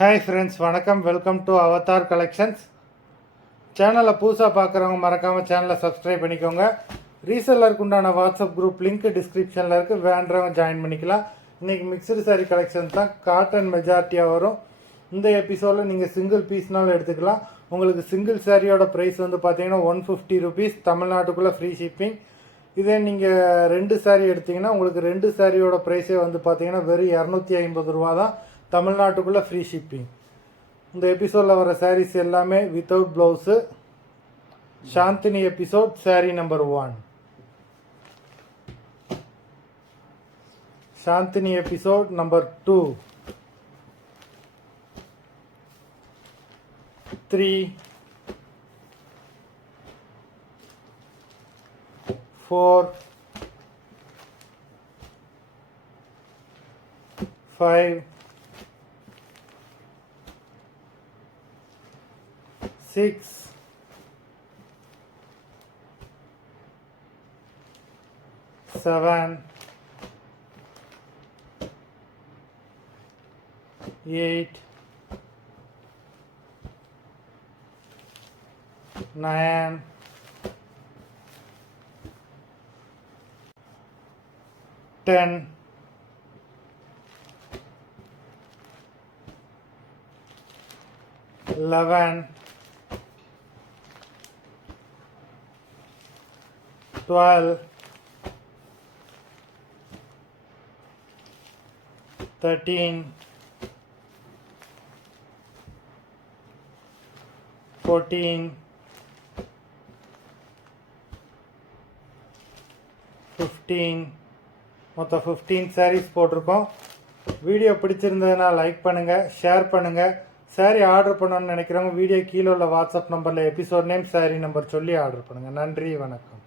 Hi friends, வணக்கம். Welcome to Avatar collections. சேனலை புதுசாக பார்க்குறவங்க மறக்காமல் சேனலை சப்ஸ்கிரைப் பண்ணிக்கோங்க. ரீசெல்லருக்கு உண்டான வாட்ஸ்அப் குரூப் லிங்க் டிஸ்கிரிப்ஷனில் இருக்குது, வேண்டவங்க ஜாயின் பண்ணிக்கலாம். இன்றைக்கி மிக்சடு சாரீ கலெக்ஷன்ஸ் தான், காட்டன் மெஜாரிட்டியாக வரும். இந்த எபிசோடில் நீங்கள் சிங்கிள் பீஸ்னாலும் எடுத்துக்கலாம். உங்களுக்கு சிங்கிள் சாரியோட ப்ரைஸ் வந்து பார்த்தீங்கன்னா 150 rupees, தமிழ்நாட்டுக்குள்ளே ஃப்ரீ ஷிப்பிங். இதே நீங்கள் 2 சாரீ எடுத்திங்கன்னா உங்களுக்கு 2 சாரியோட ப்ரைஸே வந்து பார்த்தீங்கன்னா வெறும் 250 ரூபா தான், தமிழ்நாட்டுக்குள்ளே ஃப்ரீ ஷிப்பிங். இந்த எபிசோடில் வர சாரீஸ் எல்லாமே without blouse. Chandini episode sari number 1. Chandini episode number 2, 3, 4, 5, 6, 7, 8, 9, 10, 11, 12, 13, 14, 15. மொத்தம் 15 சாரீஸ் போட்டிருக்கோம். வீடியோ பிடிச்சிருந்ததுன்னா லைக் பண்ணுங்கள், ஷேர் பண்ணுங்கள். சாரீ ஆர்டர் பண்ணணும்னு நினைக்கிறவங்க வீடியோ கீழே உள்ள வாட்ஸ்அப் நம்பரில் எபிசோட் நேம், சாரீ நம்பர் சொல்லி ஆர்டர் பண்ணுங்கள். நன்றி, வணக்கம்.